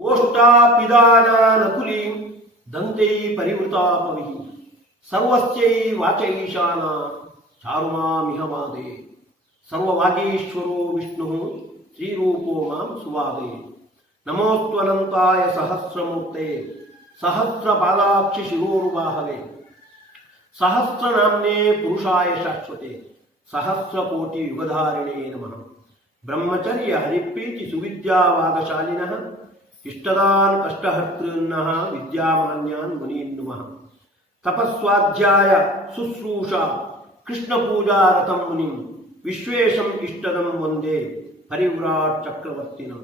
ओष्टा पिदान नकुलीं दंतै परिवृतापविः सर्वस्यै वाचैशान चारुमामिह वादे सर्ववागीश्वरो विष्णुः श्रीरूपो मां सुवादे नमोऽस्त्वनन्ताय सहस्रमूर्ते सहस्रपादाक्षि शिरोरुबाहवे सहस्रनाम्ने पुरुषाय शाश्वते सहस्रकोटि युगधारिणे नमः। ब्रह्मचर्य हरिप्रीति सुविद्यावादशालिनः इष्टदान् कष्टहर्तॄन्नः विद्यामान्यान् मुनीन् नुमः। तपस्वाध्याय शुश्रूषा कृष्णपूजारतं मुनिं विश्वेशम् इष्टदं वन्दे परिव्राट् चक्रवर्तिनं।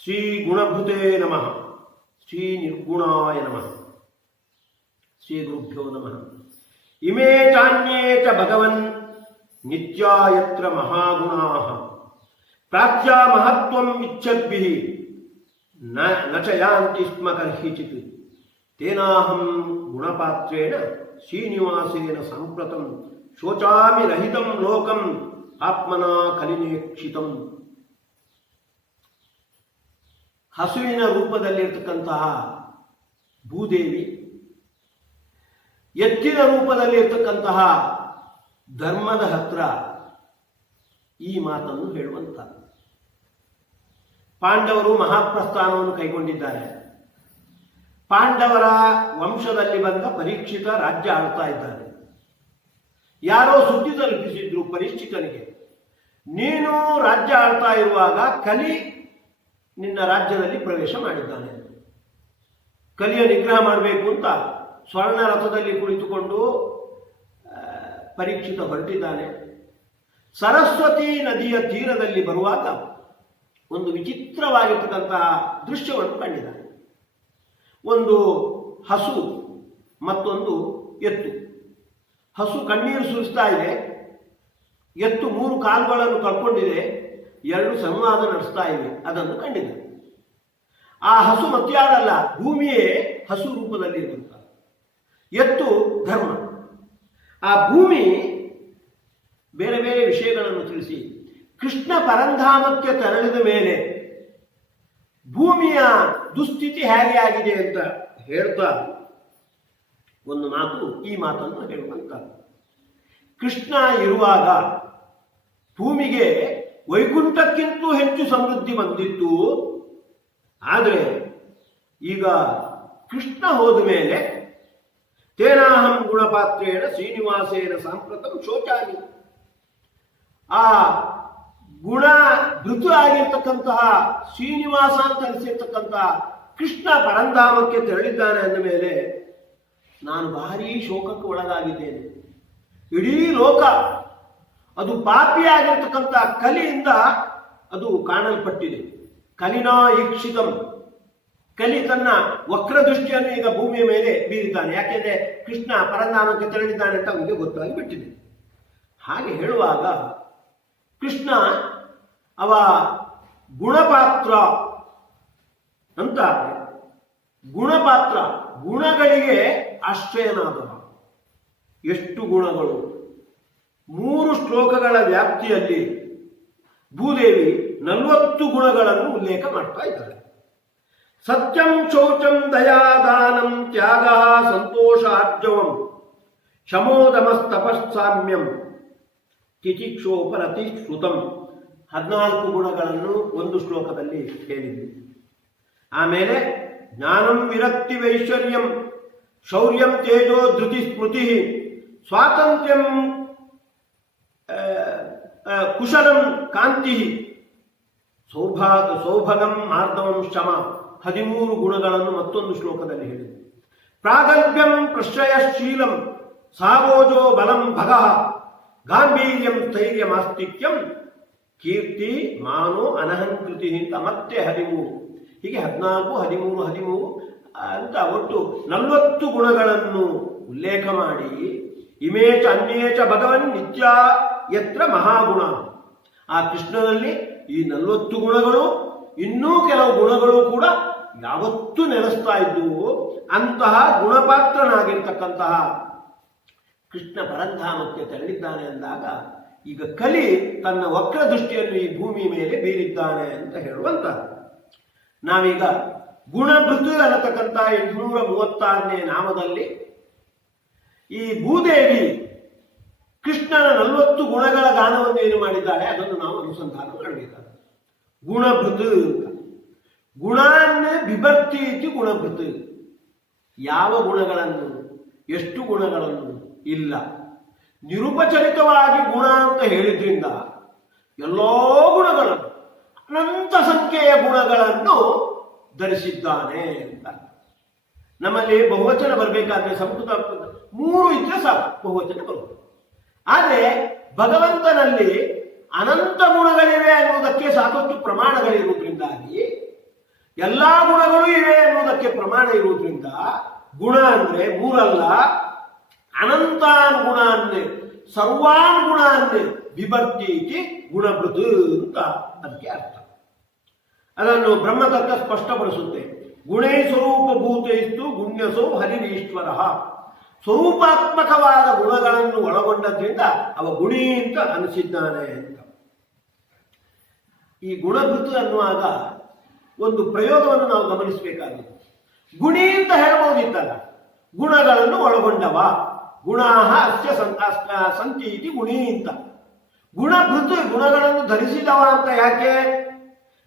श्रीगुणभृते नमः। श्रीनिर्गुणाय नमः। श्रीगुरुभ्यो नमः। इमे चान्ये च भगवन् नित्या यत्र महागुणाः प्राच्या महत्त्वम् इच्छद्भिः न च यान्ति स्म कर्हिचित् तेनाहं गुणपात्रेण श्रीनिवासेन सम्प्रतं शोचामि रहितं लोकम् आत्मना कलिनेक्षितं। ಹಸುವಿನ ರೂಪದಲ್ಲಿರ್ತಕ್ಕಂತಹ ಭೂದೇವಿ, ಎತ್ತಿನ ರೂಪದಲ್ಲಿರ್ತಕ್ಕಂತಹ ಧರ್ಮದ ಹತ್ರ ಈ ಮಾತನ್ನು ಹೇಳುವಂತ. ಪಾಂಡವರು ಮಹಾಪ್ರಸ್ಥಾನವನ್ನು ಕೈಗೊಂಡಿದ್ದಾರೆ. ಪಾಂಡವರ ವಂಶದಲ್ಲಿ ಬಂದ ಪರೀಕ್ಷಿತ ರಾಜ್ಯ ಆಳ್ತಾ ಇದ್ದಾರೆ. ಯಾರೋ ಸುದ್ದಿ ತಲುಪಿಸಿದ್ರು ಪರೀಕ್ಷಿತನಿಗೆ, ನೀನು ರಾಜ್ಯ ಆಳ್ತಾ ಇರುವಾಗ ಕಲಿ ನಿನ್ನ ರಾಜ್ಯದಲ್ಲಿ ಪ್ರವೇಶ ಮಾಡಿದ್ದಾನೆ. ಕಲಿಯ ನಿಗ್ರಹ ಮಾಡಬೇಕು ಅಂತ ಸ್ವರ್ಣ ರಥದಲ್ಲಿ ಕುಳಿತುಕೊಂಡು ಪರೀಕ್ಷಿತ ಹೊರಟಿದ್ದಾನೆ. ಸರಸ್ವತಿ ನದಿಯ ತೀರದಲ್ಲಿ ಬರುವಾಗ ಒಂದು ವಿಚಿತ್ರವಾಗಿರ್ತಕ್ಕಂತಹ ದೃಶ್ಯವನ್ನು ಕಂಡಿದ್ದಾನೆ. ಒಂದು ಹಸು ಮತ್ತೊಂದು ಎತ್ತು. ಹಸು ಕಣ್ಣೀರು ಸುರಿಸ್ತಾ ಇದೆ, ಎತ್ತು 3 ಕಾಲುಗಳನ್ನು ಕಳ್ಕೊಂಡಿದೆ, 2 ಸಂವಾದ ನಡೆಸ್ತಾ ಇವೆ. ಅದನ್ನು ಕಂಡಿದೆ. ಆ ಹಸು ಮತ್ಯಾರಲ್ಲ, ಭೂಮಿಯೇ ಹಸು ರೂಪದಲ್ಲಿ ಇರುವಂತ ಎತ್ತು ಧರ್ಮ. ಆ ಭೂಮಿ ಬೇರೆ ಬೇರೆ ವಿಷಯಗಳನ್ನು ತಿಳಿಸಿ ಕೃಷ್ಣ ಪರಂಧಾಮಕ್ಕೆ ತೆರಳಿದ ಮೇಲೆ ಭೂಮಿಯ ದುಸ್ಥಿತಿ ಹೇಗೆ ಆಗಿದೆ ಅಂತ ಹೇಳ್ತಾ ಒಂದು ಮಾತು, ಈ ಮಾತನ್ನು ಹೇಳುವಂತ. ಕೃಷ್ಣ ಇರುವಾಗ ಭೂಮಿಗೆ ವೈಕುಂಠಕ್ಕಿಂತಲೂ ಹೆಚ್ಚು ಸಮೃದ್ಧಿ ಬಂದಿತ್ತು. ಆದರೆ ಈಗ ಕೃಷ್ಣ ಹೋದ ಮೇಲೆ ತೇನಾಹಂ ಗುಣಪಾತ್ರೇಣ ಶ್ರೀನಿವಾಸೇನ ಸಾಂಪ್ರತಂ ಶೋಚಾಮಿ, ಆ ಗುಣ ಧೃತು ಆಗಿರ್ತಕ್ಕಂತಹ ಶ್ರೀನಿವಾಸ ಅಂತ ಅನಿಸಿರ್ತಕ್ಕಂತಹ ಕೃಷ್ಣ ಪರಂಧಾಮಕ್ಕೆ ತೆರಳಿದ್ದಾನೆ ಅಂದ ಮೇಲೆ ನಾನು ಭಾರೀ ಶೋಕಕ್ಕೆ ಒಳಗಾಗಿದ್ದೇನೆ. ಇಡೀ ಲೋಕ ಅದು ಪಾಪಿಯಾಗಿರ್ತಕ್ಕಂಥ ಕಲಿಯಿಂದ ಅದು ಕಾಣಲ್ಪಟ್ಟಿದೆ. ಕಲಿನಾ ಈಕ್ಷಿತಂ, ಕಲಿ ತನ್ನ ವಕ್ರದೃಷ್ಟಿಯನ್ನು ಈಗ ಭೂಮಿಯ ಮೇಲೆ ಬೀರಿದ್ದಾನೆ. ಯಾಕೆಂದ್ರೆ ಕೃಷ್ಣ ಪರಂಧಾಮಕ್ಕೆ ತೆರಳಿದ್ದಾನೆ ಅಂತ ಅವನಿಗೆ ಗೊತ್ತಾಗಿ ಬಿಟ್ಟಿದೆ. ಹಾಗೆ ಹೇಳುವಾಗ ಕೃಷ್ಣ ಅವ ಗುಣಪಾತ್ರ ಅಂತ, ಗುಣಪಾತ್ರ ಗುಣಗಳಿಗೆ ಆಶ್ರಯನಾದವ. ಎಷ್ಟು ಗುಣಗಳು! 3 ಶ್ಲೋಕಗಳ ವ್ಯಾಪ್ತಿಯಲ್ಲಿ ಭೂದೇವಿ 40 ಗುಣಗಳನ್ನು ಉಲ್ಲೇಖ ಮಾಡ್ತಾ ಇದ್ದಾರೆ. ಸತ್ಯಂ ಶೌಚಂ ದಯಾದಾನಂ ತ್ಯಾಗ ಸಂತೋಷಾರ್ಜವಂ ಶಮೋದಮಸ್ತಪಸ್ಸಾಮ್ಯಂ ತಿತಿಕ್ಷೋಪರತಿ ಶ್ರುತಂ. 14 ಗುಣಗಳನ್ನು ಒಂದು ಶ್ಲೋಕದಲ್ಲಿ ಹೇಳಿದ್ವಿ. ಆಮೇಲೆ ಜ್ಞಾನಂ ವಿರಕ್ತಿ ವೈಶ್ವರ್ಯಂ ಶೌರ್ಯಂ ತೇಜೋ ಧೃತಿ ಸ್ಮೃತಿ ಸ್ವಾತಂತ್ರ್ಯಂ ಕುಶಲಂ ಕಾಂತಿ ಸೌಭಗಂ ಮಾರ್ದವಂ ಶಮ. 13 ಗುಣಗಳನ್ನು ಮತ್ತೊಂದು ಶ್ಲೋಕದಲ್ಲಿ ಹೇಳಿದೆ. ಪ್ರಾಗಲ್ಭ್ಯಂ ಪ್ರಶ್ರಯಶೀಲಂ ಸಾವೋಜೋ ಬಲಂ ಭಗಃ ಗಾಂಭೀರ್ಯಂ ಸ್ಥೈರ್ಯಮಾಸ್ತಿಕ್ಯಂ ಕೀರ್ತಿ ಮಾನೋ ಅನಹಂಕೃತಿ ಅಂತ ಮತ್ತೆ 13. ಹೀಗೆ 14, 13, 13 ಅಂತ ಒಟ್ಟು 40 ಗುಣಗಳನ್ನು ಉಲ್ಲೇಖ ಮಾಡಿ ಇಮೇಚ ಅನ್ಯೇಚ ಭಗವನ್ ನಿತ್ಯ ಯತ್ರ ಮಹಾಗುಣ. ಆ ಕೃಷ್ಣನಲ್ಲಿ ಈ 40 ಗುಣಗಳು, ಇನ್ನೂ ಕೆಲವು ಗುಣಗಳು ಕೂಡ ಯಾವತ್ತೂ ನೆಲೆಸ್ತಾ ಇದ್ದುವು. ಅಂತಹ ಗುಣಪಾತ್ರನಾಗಿರ್ತಕ್ಕಂತಹ ಕೃಷ್ಣ ಪರಂಧಾಮಕ್ಕೆ ತೆರಳಿದ್ದಾನೆ ಅಂದಾಗ ಈಗ ಕಲಿ ತನ್ನ ವಕ್ರ ದೃಷ್ಟಿಯನ್ನು ಈ ಭೂಮಿ ಮೇಲೆ ಬೀರಿದ್ದಾನೆ ಅಂತ ಹೇಳುವಂತ. ನಾವೀಗ ಗುಣಭೃತು ಅನ್ನತಕ್ಕಂಥ 836ನೇ ನಾಮದಲ್ಲಿ ಈ ಭೂದೇವಿ ಕೃಷ್ಣನ 40 ಗುಣಗಳ ಗಾನವನ್ನು ಏನು ಮಾಡಿದ್ದಾಳೆ ಅದನ್ನು ನಾವು ಅನುಸಂಧಾನ ಮಾಡಬೇಕಾದ ಗುಣಭೃತು ಅಂತ. ಗುಣಾನ್ನ ಬಿಭರ್ತಿ ಇತಿ ಗುಣಭೃತು. ಯಾವ ಗುಣಗಳನ್ನು, ಎಷ್ಟು ಗುಣಗಳನ್ನು ಇಲ್ಲ. ನಿರುಪಚರಿತವಾಗಿ ಗುಣ ಅಂತ ಹೇಳಿದ್ರಿಂದ ಎಲ್ಲೋ ಗುಣಗಳನ್ನು, ಅನಂತ ಸಂಖ್ಯೆಯ ಗುಣಗಳನ್ನು ಧರಿಸಿದ್ದಾನೆ ಅಂತ. ನಮ್ಮಲ್ಲಿ ಬಹುವಚನ ಬರಬೇಕಾದ್ರೆ ಸಂಸ್ಕೃತ 3 ಇದ್ರೆ ಸಾಕು ಬಹುವಚನ ಬರುವುದು. ಆದರೆ ಭಗವಂತನಲ್ಲಿ ಅನಂತ ಗುಣಗಳಿವೆ ಅನ್ನುವುದಕ್ಕೆ ಸಾಕಷ್ಟು ಪ್ರಮಾಣಗಳಿರುವುದರಿಂದಾಗಿ, ಎಲ್ಲಾ ಗುಣಗಳು ಇವೆ ಅನ್ನುವುದಕ್ಕೆ ಪ್ರಮಾಣ ಇರುವುದರಿಂದ ಗುಣ ಅಂದ್ರೆ 3 ಅಲ್ಲ, ಅನಂತಾನ್ ಗುಣಾನ್ನೇ ಸರ್ವಾನ್ ಗುಣಾನ್ನೇ ವಿಭರ್ತಿ ಗುಣಭೃತು ಅಂತ ಅದಕ್ಕೆ ಅರ್ಥ. ಅದನ್ನು ಬ್ರಹ್ಮತರ್ಕ ಸ್ಪಷ್ಟಪಡಿಸುತ್ತೆ. ಗುಣೈ ಸ್ವರೂಪಭೂತೈಸ್ತು ಗುಣ್ಯಸೋ ಹರಿರೀಶ್ವರ. ಸ್ವರೂಪಾತ್ಮಕವಾದ ಗುಣಗಳನ್ನು ಒಳಗೊಂಡದ್ರಿಂದ ಅವ ಗುಣಿ ಅಂತ ಅನಿಸಿದ್ದಾನೆ ಅಂತ. ಈ ಗುಣಭೃತು ಅನ್ನುವಾಗ ಒಂದು ಪ್ರಯೋಗವನ್ನು ನಾವು ಗಮನಿಸಬೇಕಾಗಿದೆ. ಗುಣಿ ಅಂತ ಹೇಳ್ಬೋದಿತ್ತಲ್ಲ, ಗುಣಗಳನ್ನು ಒಳಗೊಂಡವ, ಗುಣಾಹ ಅಸ್ಯ ಸಂತಿ ಇತಿ ಗುಣಿ ಅಂತ. ಗುಣಭೃತು ಗುಣಗಳನ್ನು ಧರಿಸಿದವ ಅಂತ ಯಾಕೆ?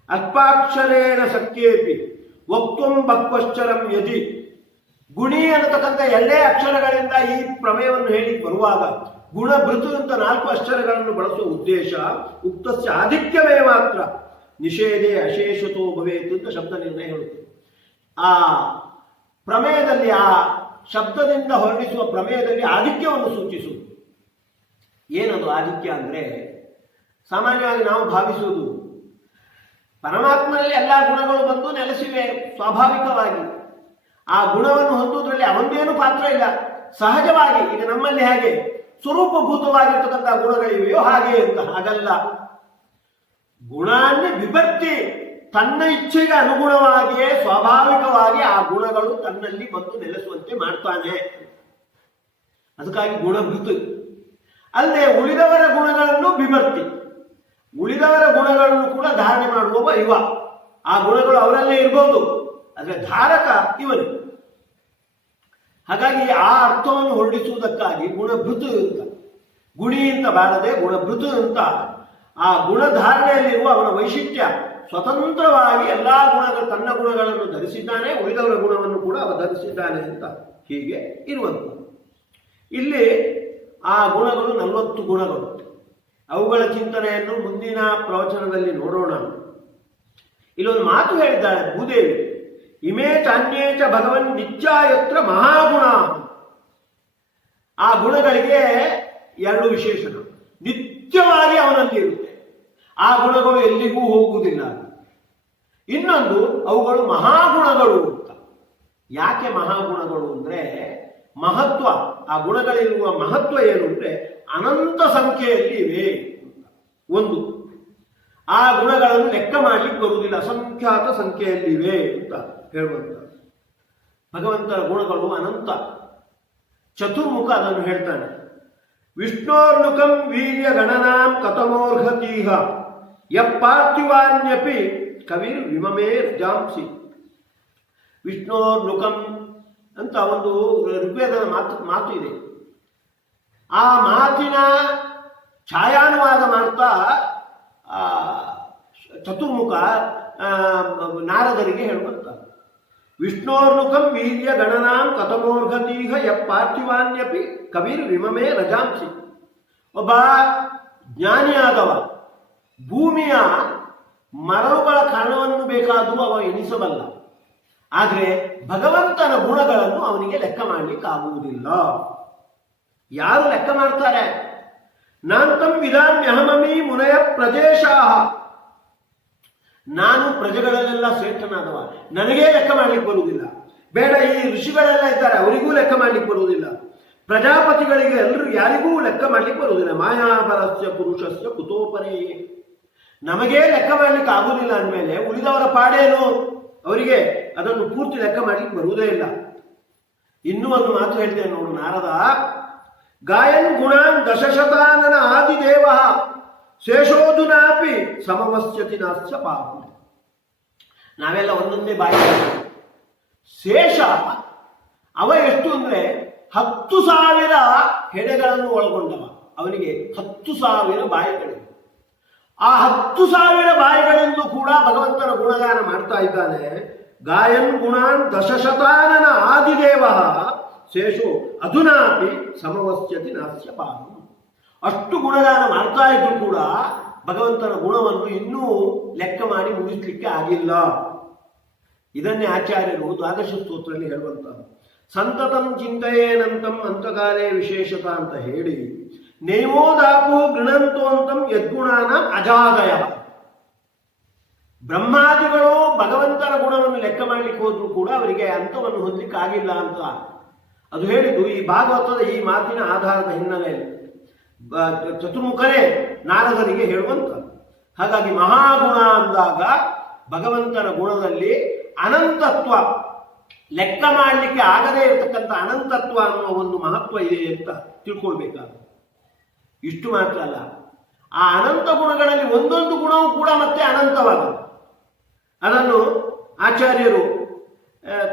ಅಲ್ಪಾಕ್ಷರೇಣ ಸಖ್ಯೇಪಿ ವಕ್ತುಂ ಬಕ್ವಶ್ಚರಂ ಯದಿ. ಗುಣಿ ಅನ್ನತಕ್ಕಂಥ 2 ಅಕ್ಷರಗಳಿಂದ ಈ ಪ್ರಮೇಯವನ್ನು ಹೇಳಿ ಬರುವಾಗ ಗುಣಭೃತು ಅಂತ 4 ಅಕ್ಷರಗಳನ್ನು ಬಳಸುವ ಉದ್ದೇಶ ಉಕ್ತಸ್ಯ ಆಧಿಕ್ಯವೇ ಮಾತ್ರ ನಿಷೇಧೆ ಅಶೇಷತೋ ಭವೇತ್ ಅಂತ ಶಬ್ದ ನಿರ್ಣಯ ಹೇಳುತ್ತೆ. ಆ ಪ್ರಮೇಯದಲ್ಲಿ, ಆ ಶಬ್ದದಿಂದ ಹೊರಡಿಸುವ ಪ್ರಮೇಯದಲ್ಲಿ ಆಧಿಕ್ಯವನ್ನು ಸೂಚಿಸುವುದು. ಏನದು ಆಧಿಕ್ಯ ಅಂದ್ರೆ, ಸಾಮಾನ್ಯವಾಗಿ ನಾವು ಭಾವಿಸುವುದು ಪರಮಾತ್ಮನಲ್ಲಿ ಎಲ್ಲ ಗುಣಗಳು ಬಂದು ನೆಲೆಸಿವೆ ಸ್ವಾಭಾವಿಕವಾಗಿ. ಆ ಗುಣವನ್ನು ಹೊಂದುವುದರಲ್ಲಿ ಅವನೇನು ಪಾತ್ರ ಇಲ್ಲ, ಸಹಜವಾಗಿ. ಈಗ ನಮ್ಮಲ್ಲಿ ಹೇಗೆ ಸ್ವರೂಪಭೂತವಾಗಿರ್ತಕ್ಕಂಥ ಗುಣಗಳಿವೆಯೋ ಹಾಗೆ ಅಂತ. ಹಾಗಲ್ಲ. ಗುಣಾನ್ನೇ ವಿಭಕ್ತಿ, ತನ್ನ ಇಚ್ಛೆಗೆ ಅನುಗುಣವಾಗಿಯೇ ಸ್ವಾಭಾವಿಕವಾಗಿ ಆ ಗುಣಗಳು ತನ್ನಲ್ಲಿ ಬಂದು ನೆಲೆಸುವಂತೆ ಮಾಡ್ತಾನೆ. ಅದಕ್ಕಾಗಿ ಗುಣಭೃತು. ಅಲ್ಲದೆ ಉಳಿದವರ ಗುಣಗಳನ್ನು ವಿಭಕ್ತಿ, ಉಳಿದವರ ಗುಣಗಳನ್ನು ಕೂಡ ಧಾರಣೆ ಮಾಡುವವ ಇವ. ಆ ಗುಣಗಳು ಅವರಲ್ಲೇ ಇರ್ಬೋದು, ಆದರೆ ಧಾರಕ ಇವನು. ಹಾಗಾಗಿ ಆ ಅರ್ಥವನ್ನು ಹೊರಡಿಸುವುದಕ್ಕಾಗಿ ಗುಣಭೃತು ಅಂತ, ಗುಣಿ ಅಂತ ಬಾರದೆ ಗುಣಭೃತು ಅಂತ. ಆ ಗುಣಧಾರಣೆಯಲ್ಲಿರುವ ಅವನ ವೈಶಿಷ್ಟ್ಯ, ಸ್ವತಂತ್ರವಾಗಿ ಎಲ್ಲಾ ಗುಣಗಳು, ತನ್ನ ಗುಣಗಳನ್ನು ಧರಿಸಿದ್ದಾನೆ, ಉಳಿದವರ ಗುಣವನ್ನು ಕೂಡ ಅವ ಧರಿಸಿದ್ದಾನೆ ಅಂತ ಹೀಗೆ ಇರುವಂಥದ್ದು. ಇಲ್ಲಿ ಆ ಗುಣಗಳು 40 ಗುಣಗಳು. ಅವುಗಳ ಚಿಂತನೆಯನ್ನು ಮುಂದಿನ ಪ್ರವಚನದಲ್ಲಿ ನೋಡೋಣ. ಇಲ್ಲೊಂದು ಮಾತು ಹೇಳಿದ್ದಾಳೆ ಭೂದೇವಿ, ಇಮೇ ಚಾನ್ಯೇಚ ಭಗವನ್ ನಿತ್ಯಾಯತ್ರ ಮಹಾಗುಣ. ಆ ಗುಣಗಳಿಗೆ 2 ವಿಶೇಷಣ. ನಿತ್ಯವಾಗಿ ಅವನಲ್ಲಿ ಇರುತ್ತೆ, ಆ ಗುಣಗಳು ಎಲ್ಲಿಗೂ ಹೋಗುವುದಿಲ್ಲ. ಇನ್ನೊಂದು, ಅವುಗಳು ಮಹಾಗುಣಗಳು ಅಂತ. ಯಾಕೆ ಮಹಾಗುಣಗಳು ಅಂದ್ರೆ, ಮಹತ್ವ, ಆ ಗುಣಗಳಿರುವ ಮಹತ್ವ ಏನು ಅಂದ್ರೆ ಅನಂತ ಸಂಖ್ಯೆಯಲ್ಲಿ ಇವೆ. ಒಂದು, ಆ ಗುಣಗಳನ್ನು ಲೆಕ್ಕ ಮಾಡಲಿಕ್ಕೆ ಬರುವುದಿಲ್ಲ, ಅಸಂಖ್ಯಾತ ಸಂಖ್ಯೆಯಲ್ಲಿವೆ ಅಂತ ಹೇಳುವಂತ. ಭಗವಂತನ ಗುಣಗಳು ಅನಂತ. ಚತುರ್ಮುಖ ಅದನ್ನು ಹೇಳ್ತಾನೆ. ವಿಷ್ಣೋರ್ನುಕಂ ವೀರ್ಯ ಗಣನಾಂ ಕತಮೋರ್ಹತೀಹ ಯಪ್ಪಾರ್ಥಿವಾನ್ಯಪಿ ಕವಿರ್ ವಿಮಮೇ ರಜಾಂಸಿ. ವಿಷ್ಣೋರ್ನುಕಂ ಅಂತ ಒಂದು ಋಗ್ವೇದದ ಮಾತು ಇದೆ. ಆ ಮಾತಿನ ಛಾಯಾನುವಾದ ಮಾಡ್ತಾ ಚತುರ್ಮುಖ ನಾರದರಿಗೆ ಹೇಳುವಂತ. ವಿಷ್ಣೋರ್ನುಕಂ ವೀರ್ಯ ಗಣನಾಂ ಕತಮೋರ್ಹತೀಹ ಯಪ್ಪಾರ್ಥಿವಾನ್ಯಪಿ ಕವಿರ್ ವಿಮಮೇ ರಜಾಂಸಿ. ಒಬ್ಬ ಜ್ಞಾನಿಯಾದವ ಭೂಮಿಯ ಮರಳುಗಳ ಕಾರಣವನ್ನು ಬೇಕಾದರೂ ಅವ ಎಣಿಸಬಲ್ಲ. ಆದರೆ ಭಗವಂತನ ಗುಣಗಳನ್ನು ಅವನಿಗೆ ಲೆಕ್ಕ ಮಾಡಲಿಕ್ಕೆ ಆಗುವುದಿಲ್ಲ. ಯಾರು ಲೆಕ್ಕ ಮಾಡ್ತಾರೆ? ನಾಂತಂ ವಿಧಾಮ್ಯಹಮಮಿ ಮುನಯ ಪ್ರಜೇಶಾಹ. ನಾನು ಪ್ರಜೆಗಳಲ್ಲೆಲ್ಲ ಶ್ರೇಷ್ಠನಾದವ, ನನಗೇ ಲೆಕ್ಕ ಮಾಡ್ಲಿಕ್ಕೆ ಬರುವುದಿಲ್ಲ. ಬೇಡ, ಈ ಋಷಿಗಳೆಲ್ಲ ಇದ್ದಾರೆ, ಅವರಿಗೂ ಲೆಕ್ಕ ಮಾಡ್ಲಿಕ್ಕೆ ಬರುವುದಿಲ್ಲ. ಪ್ರಜಾಪತಿಗಳಿಗೆ ಎಲ್ಲರೂ ಯಾರಿಗೂ ಲೆಕ್ಕ ಮಾಡ್ಲಿಕ್ಕೆ ಬರುವುದಿಲ್ಲ. ಮಾಯಾಪರಸ್ಯ ಪುರುಷಸ್ಯ ಕುತೋಪರೇ. ನಮಗೇ ಲೆಕ್ಕ ಮಾಡ್ಲಿಕ್ಕೆ ಆಗುವುದಿಲ್ಲ ಅಂದಮೇಲೆ ಉಳಿದವರ ಪಾಡೇನು? ಅವರಿಗೆ ಅದನ್ನು ಪೂರ್ತಿ ಲೆಕ್ಕ ಮಾಡ್ಲಿಕ್ಕೆ ಬರುವುದೇ ಇಲ್ಲ. ಇನ್ನೂ ಒಂದು ಮಾತು ಹೇಳ್ತೇನೆ ನೋಡು ನಾರದ. ಗಾಯನ್ ಗುಣಾನ್ ದಶಶತಾನನ ಆದಿದೇವ ಶೇಷೋಧುನಾಪಿ ಸಮವಸ್ಯತಿ ನಾಸ್ಯ ಪಾಪ. ನಾವೆಲ್ಲ ಒಂದೊಂದೇ ಬಾಯಿ. ಶೇಷ ಅವ ಎಷ್ಟು ಅಂದ್ರೆ 10,000 ಹೆಡೆಗಳನ್ನು ಒಳಗೊಂಡವ. ಅವನಿಗೆ 10,000 ಬಾಯಿಗಳಿವೆ. ಆ 10,000 ಬಾಯಿಗಳಿಂದ ಕೂಡ ಭಗವಂತನ ಗುಣಗಾನ ಮಾಡ್ತಾ ಇದ್ದಾನೆ. ಗಾಯನ್ ಗುಣಾನ್ ದಶಶತಾನನ ಆದಿದೇವ ಶೇಷು ಅಧುನಾಪಿ ಸಮವಸ್ಯತಿ ನಾಸ್ಯ ಪಾಲು. ಅಷ್ಟು ಗುಣಗಾನ ಮಾಡ್ತಾ ಇದ್ರು ಕೂಡ ಭಗವಂತನ ಗುಣವನ್ನು ಇನ್ನೂ ಲೆಕ್ಕ ಮಾಡಿ ಮುಗಿಸ್ಲಿಕ್ಕೆ ಆಗಿಲ್ಲ. ಇದನ್ನೇ ಆಚಾರ್ಯರು ದ್ವಾದಶ ಸ್ತೋತ್ರದಲ್ಲಿ ಹೇಳುವಂತ ಸಂತತಂ ಚಿಂತೆಯೇನಂತಂ ಅಂತಕಾಲೇ ವಿಶೇಷತ ಅಂತ ಹೇಳಿ ನೈವೋದಾಪು ಗೃಣಂತೋಂತಂ ಯದ್ಗುಣಾನ ಅಜಾದಯ. ಬ್ರಹ್ಮಾದಿಗಳು ಭಗವಂತನ ಗುಣವನ್ನು ಲೆಕ್ಕ ಮಾಡಲಿಕ್ಕೆ ಹೋದ್ರು ಕೂಡ ಅವರಿಗೆ ಅಂತವನ್ನು ಹೊಂದಲಿಕ್ಕೆ ಆಗಿಲ್ಲ ಅಂತ ಅದು ಹೇಳಿದ್ದು ಈ ಭಾಗವತದ ಈ ಮಾತಿನ ಆಧಾರದ ಹಿನ್ನೆಲೆಯಲ್ಲಿ ಚತುರ್ಮುಖರೇ ನಾರದರಿಗೆ ಹೇಳುವಂತ. ಹಾಗಾಗಿ ಮಹಾಗುಣ ಅಂದಾಗ ಭಗವಂತನ ಗುಣದಲ್ಲಿ ಅನಂತತ್ವ, ಲೆಕ್ಕ ಮಾಡಲಿಕ್ಕೆ ಆಗದೇ ಇರತಕ್ಕಂಥ ಅನಂತತ್ವ ಅನ್ನುವ ಒಂದು ಮಹತ್ವ ಇದೆ ಅಂತ ತಿಳ್ಕೊಳ್ಬೇಕಾದ್ರೆ. ಇಷ್ಟು ಮಾತ್ರ ಅಲ್ಲ, ಆ ಅನಂತ ಗುಣಗಳಲ್ಲಿ ಒಂದೊಂದು ಗುಣವೂ ಕೂಡ ಮತ್ತೆ ಅನಂತವಾದದ್ದು. ಅದನ್ನು ಆಚಾರ್ಯರು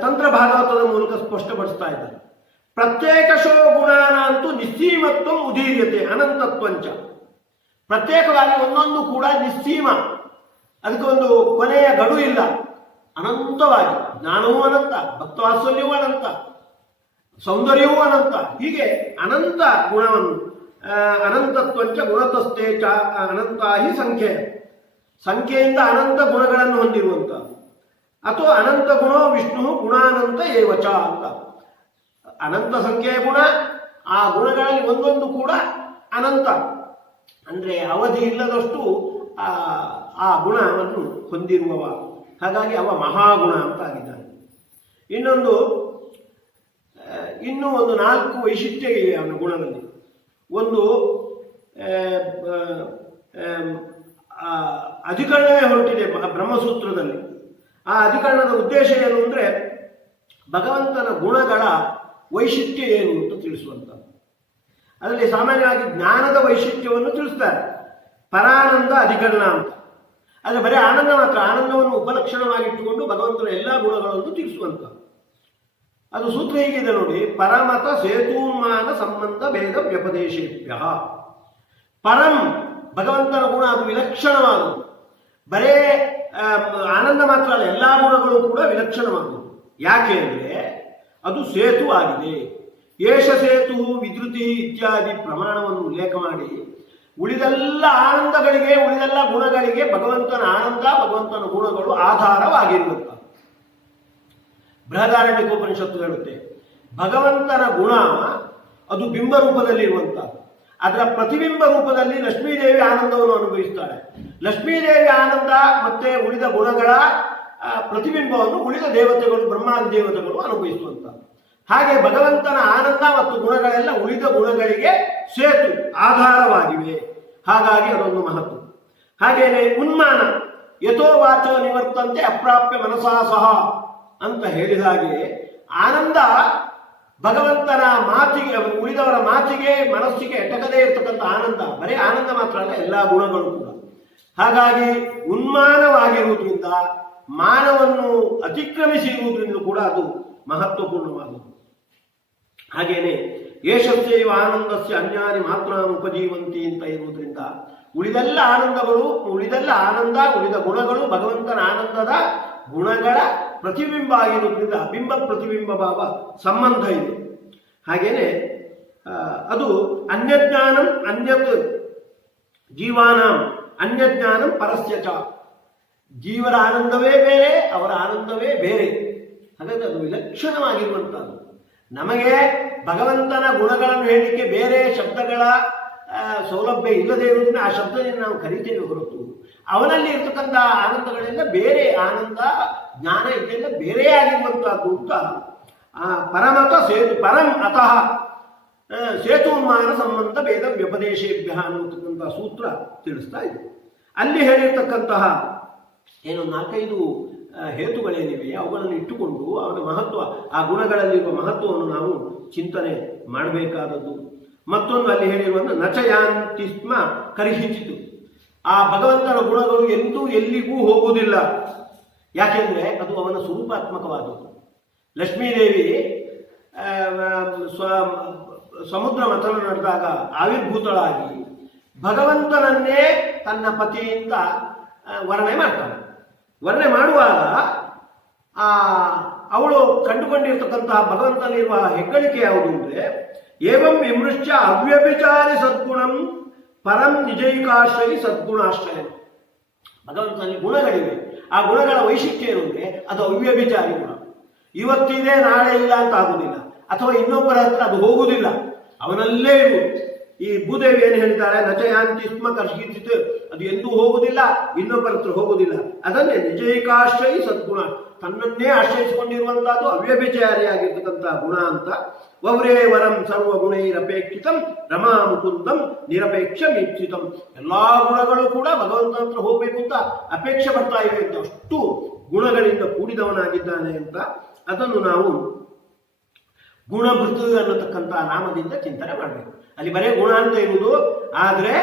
ತಂತ್ರ ಭಾಗವತದ ಮೂಲಕ ಸ್ಪಷ್ಟಪಡಿಸ್ತಾ ಇದ್ದಾರೆ. ಪ್ರತ್ಯೇಕಶೋ ಗುಣಾನ ಅಂತೂ ನಿಸ್ಸೀಮತ್ವ ಉದೀರ್ಯತೆ ಅನಂತತ್ವಂಚ. ಪ್ರತ್ಯೇಕವಾಗಿ ಒಂದೊಂದು ಕೂಡ ನಿಸ್ಸೀಮ, ಅದಕ್ಕೆ ಒಂದು ಕೊನೆಯ ಗಡು ಇಲ್ಲ, ಅನಂತವಾಗಿ. ಜ್ಞಾನವೂ ಅನಂತ, ಭಕ್ತವಾತ್ಸಲ್ಯವೂ ಅನಂತ, ಸೌಂದರ್ಯವೂ ಅನಂತ, ಹೀಗೆ ಅನಂತ ಗುಣವನ್ನು ಅನಂತತ್ವಂಚ ಗುಣತಸ್ಥೆ ಚ ಅನಂತ ಹಿ ಸಂಖ್ಯೆ, ಸಂಖ್ಯೆಯಿಂದ ಅನಂತ ಗುಣಗಳನ್ನು ಹೊಂದಿರುವಂತ. ಅಥವಾ ಅನಂತ ಗುಣೋ ವಿಷ್ಣು ಗುಣಾನಂತ ಏವಚ ಅಂತ. ಅನಂತ ಸಂಖ್ಯೆಯ ಗುಣ, ಆ ಗುಣಗಳಲ್ಲಿ ಒಂದೊಂದು ಕೂಡ ಅನಂತ, ಅಂದ್ರೆ ಅವಧಿ ಇಲ್ಲದಷ್ಟು ಆ ಗುಣವನ್ನು ಹೊಂದಿರುವವ. ಹಾಗಾಗಿ ಅವ ಮಹಾಗುಣ ಅಂತ ಆಗಿದ್ದಾನೆ. ಇನ್ನೂ ಒಂದು 4 ವೈಶಿಷ್ಟ್ಯ ಇವೆ ಅವನ ಗುಣದಲ್ಲಿ. ಒಂದು ಅಧಿಕರಣವೇ ಹೊರಟಿದೆ ಬ್ರಹ್ಮಸೂತ್ರದಲ್ಲಿ. ಆ ಅಧಿಕರಣದ ಉದ್ದೇಶ ಏನು ಅಂದ್ರೆ ಭಗವಂತನ ಗುಣಗಳ ವೈಶಿಷ್ಟ್ಯ ಏನು ಅಂತ ತಿಳಿಸುವಂತ. ಅದರಲ್ಲಿ ಸಾಮಾನ್ಯವಾಗಿ ಜ್ಞಾನದ ವೈಶಿಷ್ಟ್ಯವನ್ನು ತಿಳಿಸ್ತಾರೆ, ಪರಾನಂದ ಅಧಿಕರಣ ಅಂತ. ಆದರೆ ಬರೀ ಆನಂದ ಮಾತ್ರ, ಆನಂದವನ್ನು ಉಪಲಕ್ಷಣವಾಗಿಟ್ಟುಕೊಂಡು ಭಗವಂತನ ಎಲ್ಲ ಗುಣಗಳನ್ನು ತಿಳಿಸುವಂತ. ಅದು ಸೂತ್ರ ಹೀಗಿದೆ ನೋಡಿ: ಪರಮತ ಸೇತೂನ್ಮಾನ ಸಂಬಂಧ ಭೇದ ವ್ಯಪದೇಶೇಭ್ಯ. ಪರಂ ಭಗವಂತನ ಗುಣ ಅದು ವಿಲಕ್ಷಣವಾಗುವುದು. ಬರೇ ಆನಂದ ಮಾತ್ರ ಅಲ್ಲ, ಎಲ್ಲ ಗುಣಗಳು ಕೂಡ ವಿಲಕ್ಷಣವಾಗುವುದು. ಯಾಕೆ ಅಂದರೆ ಅದು ಸೇತು ಆಗಿದೆ. ಏಷ ಸೇತು ವಿಧೃತಿ ಇತ್ಯಾದಿ ಪ್ರಮಾಣವನ್ನು ಉಲ್ಲೇಖ ಮಾಡಿ ಉಳಿದೆಲ್ಲ ಆನಂದಗಳಿಗೆ, ಉಳಿದೆಲ್ಲ ಗುಣಗಳಿಗೆ ಭಗವಂತನ ಆನಂದ, ಭಗವಂತನ ಗುಣಗಳು ಆಧಾರವಾಗಿರುವಂತ. ಬೃಹದಾರಣ್ಯಕೋಪನಿಷತ್ತು ಹೇಳುತ್ತೆ, ಭಗವಂತನ ಗುಣ ಅದು ಬಿಂಬ ರೂಪದಲ್ಲಿರುವಂತ. ಅದರ ಪ್ರತಿಬಿಂಬ ರೂಪದಲ್ಲಿ ಲಕ್ಷ್ಮೀದೇವಿ ಆನಂದವನ್ನು ಅನುಭವಿಸ್ತಾಳೆ. ಲಕ್ಷ್ಮೀದೇವಿ ಆನಂದ ಮತ್ತೆ ಉಳಿದ ಗುಣಗಳ ಪ್ರತಿಬಿಂಬವನ್ನು ಉಳಿದ ದೇವತೆಗಳು, ಬ್ರಹ್ಮಾದಿ ದೇವತೆಗಳು ಅನುಭವಿಸುವಂತ. ಹಾಗೆ ಭಗವಂತನ ಆನಂದ ಮತ್ತು ಗುಣಗಳೆಲ್ಲ ಉಳಿದ ಗುಣಗಳಿಗೆ ಸೇತು, ಆಧಾರವಾಗಿವೆ. ಹಾಗಾಗಿ ಅದೊಂದು ಮಹತ್ವ. ಹಾಗೇನೆ ಉನ್ಮಾನ, ಯಥೋ ವಾಚೋ ನಿವರ್ತಂತೆ ಅಪ್ರಾಪ್ಯ ಮನಸಾ ಸಹ ಅಂತ ಹೇಳಿದ ಹಾಗೆ ಆನಂದ ಭಗವಂತನ ಮಾತಿಗೆ, ಉಳಿದವರ ಮಾತಿಗೆ, ಮನಸ್ಸಿಗೆ ಎಟಕದೇ ಇರತಕ್ಕಂಥ ಆನಂದ. ಬರೀ ಆನಂದ ಮಾತ್ರ ಅಲ್ಲ, ಎಲ್ಲ ಗುಣಗಳು ಕೂಡ. ಹಾಗಾಗಿ ಉನ್ಮಾನವಾಗಿರುವುದರಿಂದ, ಮಾನವನ್ನು ಅತಿಕ್ರಮಿಸಿರುವುದರಿಂದ ಕೂಡ ಅದು ಮಹತ್ವಪೂರ್ಣವಾದದ್ದು. ಹಾಗೇನೆ ಏಷಸ್ಯೈವ ಆನಂದಸ್ಯ ಅನ್ಯಾನಿ ಮಾತ್ರ ಉಪಜೀವಂತಿ ಅಂತ ಇರುವುದರಿಂದ ಉಳಿದೆಲ್ಲ ಆನಂದಗಳು, ಉಳಿದೆಲ್ಲ ಆನಂದ, ಉಳಿದ ಗುಣಗಳು ಭಗವಂತನ ಆನಂದದ ಗುಣಗಳ ಪ್ರತಿಬಿಂಬ ಆಗಿರುವುದರಿಂದ ಬಿಂಬ ಪ್ರತಿಬಿಂಬ ಭಾವ ಸಂಬಂಧ ಇದೆ. ಹಾಗೇನೆ ಅದು ಅನ್ಯಜ್ಞಾನಂ ಅನ್ಯತ್ ಜೀವಾನಾಂ ಅನ್ಯಜ್ಞಾನಂ ಪರಸ್ಯಚ. ಜೀವರ ಆನಂದವೇ ಬೇರೆ, ಅವರ ಆನಂದವೇ ಬೇರೆ. ಹಾಗಾಗಿ ಅದು ವಿಲಕ್ಷಣವಾಗಿರುವಂಥದ್ದು. ನಮಗೆ ಭಗವಂತನ ಗುಣಗಳನ್ನು ಹೇಳಲಿಕ್ಕೆ ಬೇರೆ ಶಬ್ದಗಳ ಸೌಲಭ್ಯ ಇಲ್ಲದೆ ಇರುವುದರಿಂದ ಆ ಶಬ್ದದಿಂದ ನಾವು ಕರೀತೇವೆ ಹೊರತು, ಅವನಲ್ಲಿ ಇರ್ತಕ್ಕಂಥ ಆನಂದಗಳೆಲ್ಲ ಬೇರೆ, ಆನಂದ ಜ್ಞಾನ ಇದೆಲ್ಲ ಬೇರೆ ಆಗಿರುವಂತಹದ್ದು ಅಂತ ಪರಮತ ಸೇತು ಪರಂ ಅತಃ ಸೇತುನ್ಮಾನ ಸಂಬಂಧ ಭೇದ ವ್ಯಪದೇಶೇಭ್ಯ ಅನ್ನತಕ್ಕಂತಹ ಸೂತ್ರ ತಿಳಿಸ್ತಾ ಇದೆ. ಅಲ್ಲಿ ಹೇಳಿರ್ತಕ್ಕಂತಹ ಏನು 4-5 ಹೇತುಗಳೇನಿವೆ ಅವುಗಳನ್ನು ಇಟ್ಟುಕೊಂಡು ಅವನ ಮಹತ್ವ, ಆ ಗುಣಗಳಲ್ಲಿರುವ ಮಹತ್ವವನ್ನು ನಾವು ಚಿಂತನೆ ಮಾಡಬೇಕಾದದ್ದು. ಮತ್ತೊಂದು ಅಲ್ಲಿ ಹೇಳಿರುವಂಥ ನಚಯಾಂತಿ ಸ್ಮ ಕರಿಹಿಚಿತು. ಆ ಭಗವಂತನ ಗುಣಗಳು ಎಂದೂ ಎಲ್ಲಿಗೂ ಹೋಗುವುದಿಲ್ಲ. ಯಾಕೆಂದರೆ ಅದು ಅವನ ಸ್ವರೂಪಾತ್ಮಕವಾದದ್ದು. ಲಕ್ಷ್ಮೀದೇವಿ ಸಮುದ್ರ ಮಥನ ನಡೆದಾಗ ಆವಿರ್ಭೂತಳಾಗಿ ಭಗವಂತನನ್ನೇ ತನ್ನ ಪತಿಯಿಂದ ವರ್ಣನೆ ಮಾಡ್ತಾಳೆ. ವರ್ಣನೆ ಮಾಡುವಾಗ ಅವಳು ಕಂಡುಕೊಂಡಿರ್ತಕ್ಕಂತಹ ಭಗವಂತನಿರುವ ಹೆಗ್ಗಳಿಕೆ ಯಾವುದು ಅಂದರೆ, ಏವಂ ವಿಮೃಶ್ಯ ಅವ್ಯಭಿಚಾರಿ ಸದ್ಗುಣಂ ಪರಂ ನಿಜೈಕಾಶ್ರಯಿ ಸದ್ಗುಣಾಶ್ರಯ. ಭಗವಂತನಲ್ಲಿ ಗುಣಗಳಿವೆ. ಆ ಗುಣಗಳ ವೈಶಿಷ್ಟ್ಯ ಏನು ಅಂದರೆ ಅದು ಅವ್ಯಭಿಚಾರಿ ಗುಣ. ಇವತ್ತಿದೆ ನಾಳೆ ಇಲ್ಲ ಅಂತ ಆಗುವುದಿಲ್ಲ, ಅಥವಾ ಇನ್ನೊಬ್ಬರ ಹತ್ರ ಅದು ಹೋಗುವುದಿಲ್ಲ, ಅವನಲ್ಲೇ ಇರುವುದು. ಈ ಭೂದೇವಿ ಏನು ಹೇಳಿದ್ದಾರೆ, ನಚಯಾಂತಿ ಸ್ಮ ಕರ್ಷಿತ್, ಅದು ಎಂದೂ ಹೋಗುವುದಿಲ್ಲ, ಇನ್ನೊಬ್ಬರ ಹತ್ರ ಹೋಗುವುದಿಲ್ಲ. ಅದನ್ನೇ ನಿಜೈಕಾಶ್ರಯಿ ಸದ್ಗುಣ, ತನ್ನನ್ನೇ ಆಶ್ರಯಿಸಿಕೊಂಡಿರುವಂತಹದ್ದು ಅವ್ಯಭಿಚಾರಿಯಾಗಿರ್ತಕ್ಕಂತಹ ಗುಣ ಅಂತ. ವವ್ರೇ ವರಂ ಸರ್ವಗುಣೈರಪೇಕ್ಷಿತಂ ರಮಾ ಮುಕುಂದಂ ನಿರಪೇಕ್ಷ ಮೀಕ್ಷಿತಂ. ಎಲ್ಲಾ ಗುಣಗಳು ಕೂಡ ಭಗವಂತನ ಹತ್ರ ಹೋಗಬೇಕು ಅಂತ ಅಪೇಕ್ಷೆ ಪಡ್ತಾ ಇವೆ ಅಂತ, ಅಷ್ಟು ಗುಣಗಳಿಂದ ಕೂಡಿದವನಾಗಿದ್ದಾನೆ ಅಂತ ಅದನ್ನು ನಾವು ಗುಣಭೃತು ಅನ್ನತಕ್ಕಂತಹ ನಾಮದಿಂದ ಚಿಂತನೆ ಮಾಡಬೇಕು. ಅಲ್ಲಿ ಬರೇ ಗುಣ ಅಂತ ಇರುವುದು, ಆದರೆ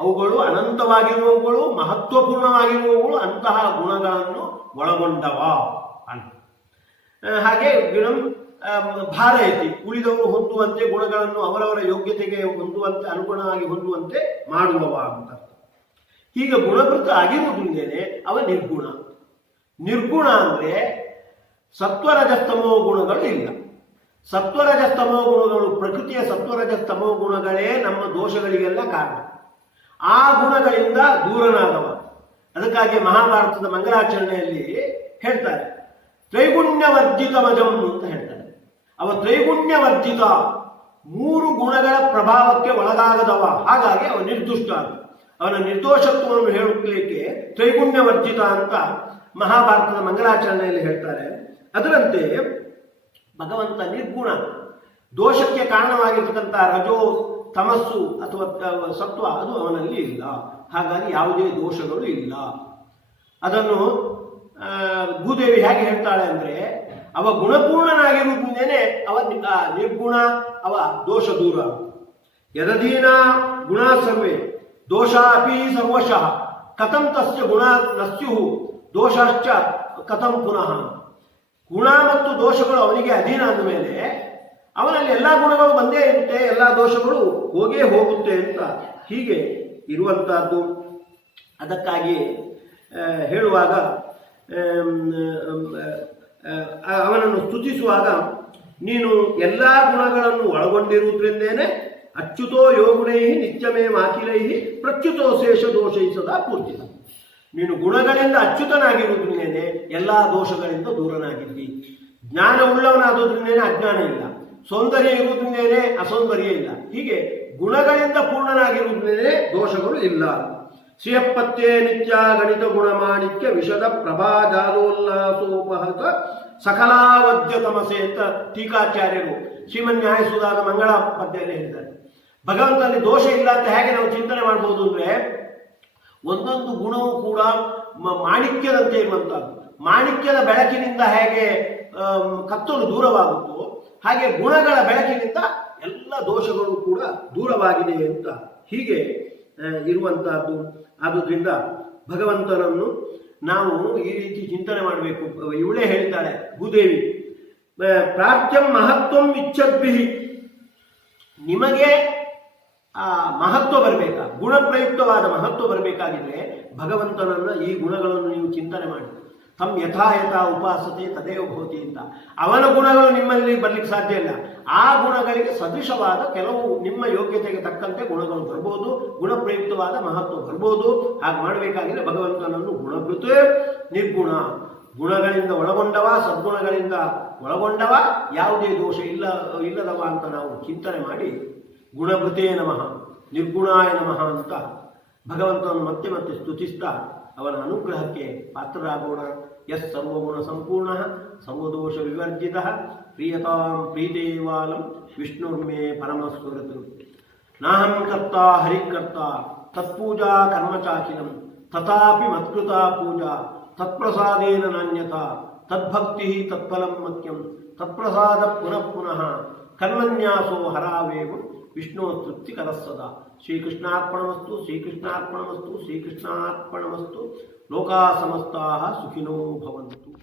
ಅವುಗಳು ಅನಂತವಾಗಿರುವವುಗಳು, ಮಹತ್ವಪೂರ್ಣವಾಗಿರುವವುಗಳು, ಅಂತಹ ಗುಣಗಳನ್ನು ಒಳಗೊಂಡವ ಅಂತ. ಹಾಗೆ ಗುಣಂ ಭಾರಯತಿ, ಉಳಿದವರು ಹೊಂದುವಂತೆ ಗುಣಗಳನ್ನು ಅವರವರ ಯೋಗ್ಯತೆಗೆ ಹೊಂದುವಂತೆ ಅನುಗುಣವಾಗಿ ಹೊಂದುವಂತೆ ಮಾಡುವವ ಅಂತ. ಹೀಗೆ ಗುಣಭೃತ ಆಗಿರುವುದಿಲ್ಲೇನೆ ಅವ ನಿರ್ಗುಣ. ನಿರ್ಗುಣ ಅಂದರೆ ಸತ್ವರಜಸ್ತಮೋ ಗುಣಗಳು ಇಲ್ಲ. ಸತ್ವರಜಸ್ತಮೋ ಗುಣಗಳು, ಪ್ರಕೃತಿಯ ಸತ್ವರಜಸ್ತಮೋ ಗುಣಗಳೇ ನಮ್ಮ ದೋಷಗಳಿಗೆಲ್ಲ ಕಾರಣ. ಆ ಗುಣಗಳಿಂದ ದೂರನಾದವ. ಅದಕ್ಕಾಗಿ ಮಹಾಭಾರತದ ಮಂಗಲಾಚರಣೆಯಲ್ಲಿ ಹೇಳ್ತಾರೆ, ತ್ರೈಗುಣ್ಯವರ್ಜಿತ ವಜಂ ಅಂತ ಹೇಳ್ತಾರೆ. ಅವ ತ್ರೈಗುಣ್ಯವರ್ಜಿತ, 3 ಗುಣಗಳ ಪ್ರಭಾವಕ್ಕೆ ಒಳಗಾಗದವ, ಹಾಗಾಗಿ ಅವ ನಿರ್ದುಷ್ಟ. ಅವನ ನಿರ್ದೋಷತ್ವವನ್ನು ಹೇಳಲಿಕ್ಕೆ ತ್ರೈಗುಣ್ಯವರ್ಜಿತ ಅಂತ ಮಹಾಭಾರತದ ಮಂಗಲಾಚರಣೆಯಲ್ಲಿ ಹೇಳ್ತಾರೆ. ಅದರಂತೆ ಭಗವಂತ ನಿರ್ಗುಣ, ದೋಷಕ್ಕೆ ಕಾರಣವಾಗಿರ್ತಕ್ಕಂಥ ರಜೋ ತಮಸ್ಸು ಅಥವಾ ಸತ್ವ ಅದು ಅವನಲ್ಲಿ ಇಲ್ಲ. ಹಾಗಾಗಿ ಯಾವುದೇ ದೋಷಗಳು ಇಲ್ಲ. ಅದನ್ನು ಭೂದೇವಿ ಹೇಗೆ ಹೇಳ್ತಾಳೆ ಅಂದರೆ, ಅವ ಗುಣಪೂರ್ಣನಾಗಿರುವುದೇನೆ ಅವ ನಿರ್ಗುಣ, ಅವ ದೋಷ ದೂರ. ಯದಧೀನ ಗುಣ ಸರ್ವೇ ದೋಷ ಅಪಿ ಸರ್ವಶಃ ಕಥಂ ತಸ್ಯ ಗುಣ ನಸ್ಯು ದೋಷಾಶ್ಚ ಕಥಂ ಪುನಃ. ಗುಣ ಮತ್ತು ದೋಷಗಳು ಅವನಿಗೆ ಅಧೀನ ಅಂದ ಮೇಲೆ ಅವನಲ್ಲಿ ಎಲ್ಲ ಗುಣಗಳು ಬಂದೇ ಇರುತ್ತೆ, ಎಲ್ಲ ದೋಷಗಳು ಹೋಗೇ ಹೋಗುತ್ತೆ ಅಂತ ಹೀಗೆ ಇರುವಂತಹದ್ದು. ಅದಕ್ಕಾಗಿ ಹೇಳುವಾಗ ಅವನನ್ನು ಸ್ತುತಿಸುವಾಗ, ನೀನು ಎಲ್ಲ ಗುಣಗಳನ್ನು ಒಳಗೊಂಡಿರುವುದರಿಂದೇನೆ ಅಚ್ಯುತೋ ಯೋಗುಣೈ ನಿತ್ಯಮೇ ಮಾಕಿಲೈ ಪ್ರಚ್ಯುತೋ ಶೇಷ ದೋಷೈ ಸದಾ ಪೂರ್ತಿತ. ನೀನು ಗುಣಗಳಿಂದ ಅಚ್ಯುತನಾಗಿರುವುದರಿಂದೇನೆ ಎಲ್ಲ ದೋಷಗಳಿಂದ ದೂರನಾಗಿದ್ದಿ. ಜ್ಞಾನ ಉಳ್ಳವನಾದುದರಿಂದೇನೆ ಅಜ್ಞಾನ ಇಲ್ಲ, ಸೌಂದರ್ಯ ಇರುವುದರಿಂದೇನೆ ಅಸೌಂದರ್ಯ ಇಲ್ಲ. ಹೀಗೆ ಗುಣಗಳಿಂದ ಪೂರ್ಣನಾಗಿರುವುದರಿಂದಲೇ ದೋಷಗಳು ಇಲ್ಲ. ಶ್ರೀಯಪ್ಪತ್ತೇ ನಿತ್ಯ ಗಣಿತ ಗುಣಮಾಣಿಕ್ಯ ವಿಷದ ಪ್ರಭಾಜಾಲೋಲ್ಲಾಸೋಪಹತ ಸಕಲಾವದ್ಯ ತಮಸೆ ಅಂತ ಟೀಕಾಚಾರ್ಯರು ಶ್ರೀಮನ್ಯಾಯಸುಧಾದ ಮಂಗಳ ಪದ್ಯದಲ್ಲಿ ಹೇಳಿದ್ದಾರೆ. ಭಗವಂತನಲ್ಲಿ ದೋಷ ಇಲ್ಲ ಅಂತ ಹೇಗೆ ನಾವು ಚಿಂತನೆ ಮಾಡಬಹುದು ಅಂದರೆ, ಒಂದೊಂದು ಗುಣವೂ ಕೂಡ ಮಾಣಿಕ್ಯದಂತೆ ಇರುವಂತಹದ್ದು. ಮಾಣಿಕ್ಯದ ಬೆಳಕಿನಿಂದ ಹೇಗೆ ಕತ್ತಲು ದೂರವಾಗುತ್ತೋ ಹಾಗೆ ಗುಣಗಳ ಬೆಳಕಿನಿಂದ ಎಲ್ಲ ದೋಷಗಳು ಕೂಡ ದೂರವಾಗಿದೆ ಅಂತ ಹೀಗೆ ಇರುವಂತಹದ್ದು. ಆದುದರಿಂದ ಭಗವಂತನನ್ನು ನಾವು ಈ ರೀತಿ ಚಿಂತನೆ ಮಾಡಬೇಕು. ಇವಳೇ ಹೇಳ್ತಾಳೆ ಭೂದೇವಿ, ಪ್ರಾಚ್ಯಂ ಮಹತ್ವಂ ಇಚ್ಛದ್ಭಿ. ನಿಮಗೆ ಆ ಮಹತ್ವ ಬರಬೇಕಾ, ಗುಣಪ್ರಯುಕ್ತವಾದ ಮಹತ್ವ ಬರಬೇಕಾಗಿದ್ರೆ ಭಗವಂತನನ್ನ ಈ ಗುಣಗಳನ್ನು ನೀವು ಚಿಂತನೆ ಮಾಡಿ. ತಮ್ ಯಥಾ ಯಥಾ ಉಪಾಸತೆ ತದೇವ ಭವತಿ ಅಂತ. ಅವನ ಗುಣಗಳು ನಿಮ್ಮಲ್ಲಿ ಬರ್ಲಿಕ್ಕೆ ಸಾಧ್ಯ ಇಲ್ಲ. ಆ ಗುಣಗಳಿಗೆ ಸದೃಶವಾದ ಕೆಲವು ನಿಮ್ಮ ಯೋಗ್ಯತೆಗೆ ತಕ್ಕಂತೆ ಗುಣಗಳು ಬರ್ಬೋದು, ಗುಣಪ್ರಯುಕ್ತವಾದ ಮಹತ್ವ ಬರ್ಬೋದು. ಹಾಗೆ ಮಾಡಬೇಕಾಗಿದ್ರೆ ಭಗವಂತನನ್ನು ಗುಣಭೃತ ನಿರ್ಗುಣ, ಗುಣಗಳಿಂದ ಒಳಗೊಂಡವ, ಸದ್ಗುಣಗಳಿಂದ ಒಳಗೊಂಡವ, ಯಾವುದೇ ದೋಷ ಇಲ್ಲದವ ಅಂತ ನಾವು ಚಿಂತನೆ ಮಾಡಿ ಗುಣಭೃತೇ ನಮಃ ನಿರ್ಗುಣಾಯ ನಮಃ ಅಂತ ಭಗವಂತನನ್ನು ಮತ್ತೆ ಮತ್ತೆ ಸ್ತುತಿಸ್ತಾ ಅವನ ಅನುಗ್ರಹಕ್ಕೆ ಪಾತ್ರರಾಗೋಣ. ಯಸ್ ಸರ್ವಗುಣ ಸಂಪೂರ್ಣ ಸರ್ವದೋಷ ವಿವರ್ಜಿತ ಪ್ರಿಯತಾಂ ಪ್ರೀತೇವಾಲಂ ವಿಷ್ಣುರ್ಮೇ ಪರಮಸ್ವರತು. ನಾಹಂ ಕರ್ತ ಹರಿಕರ್ತ ತತ್ಪೂಜಾ ಕರ್ಮಚಾಕಿಲಂ ತಥಾಪಿ ಮತ್ಕೃತಾ ಪೂಜಾ ತತ್ಪ್ರಸಾದೇನ ನಾನ್ಯಥಾ ತದ್ಭಕ್ತಿ ತತ್ಫಲಂ ಮತ್ಯಂ ತತ್ಪ್ರಸಾದ ಪುನಃ ಪುನಃ ಕರ್ಮನ್ಯಾಸೋ ಹರಾವೇವ ವಿಷ್ಣು ತೃಪ್ತಿಕರಸ್ಸದ. ಶ್ರೀಕೃಷ್ಣಾರ್ಪಣಮಸ್ತು, ಶ್ರೀಕೃಷ್ಣಾರ್ಪಣಮಸ್ತು, ಶ್ರೀಕೃಷ್ಣಾರ್ಪಣಮಸ್ತು. ಲೋಕಾ ಸಮಸ್ತಾ ಸುಖಿನೋ ಭವಂತು.